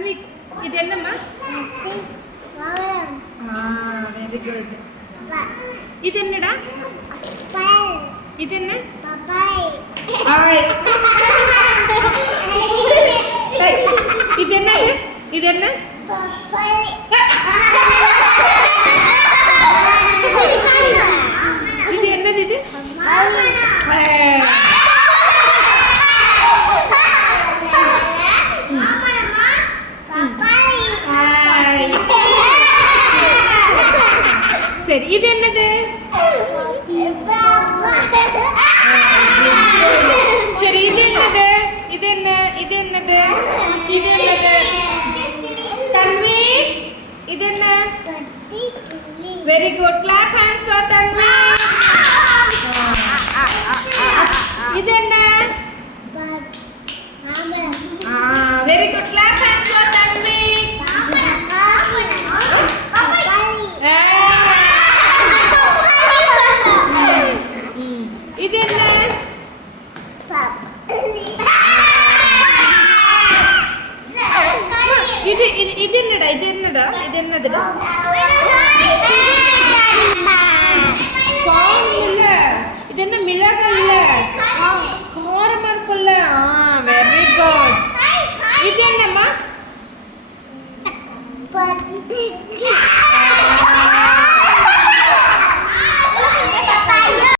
தன்வி இது என்னம்மா? Very good. இது என்னடா? இது என்ன? இது என்ன? இது என்ன? இது என்னது? இது சரி. இது என்னது? சரி. இது என்னது? இது என்ன? இது என்னது? இது என்னது? தன்வி இது என்ன? Very good. Clap hands for Tanvi. இது என்ன? Very good. Clap hands for Tanvi. இது என்ன? இது என்னடா? இது என்னடா? இது என்னதுடா? இது என்ன? மிளகாய்.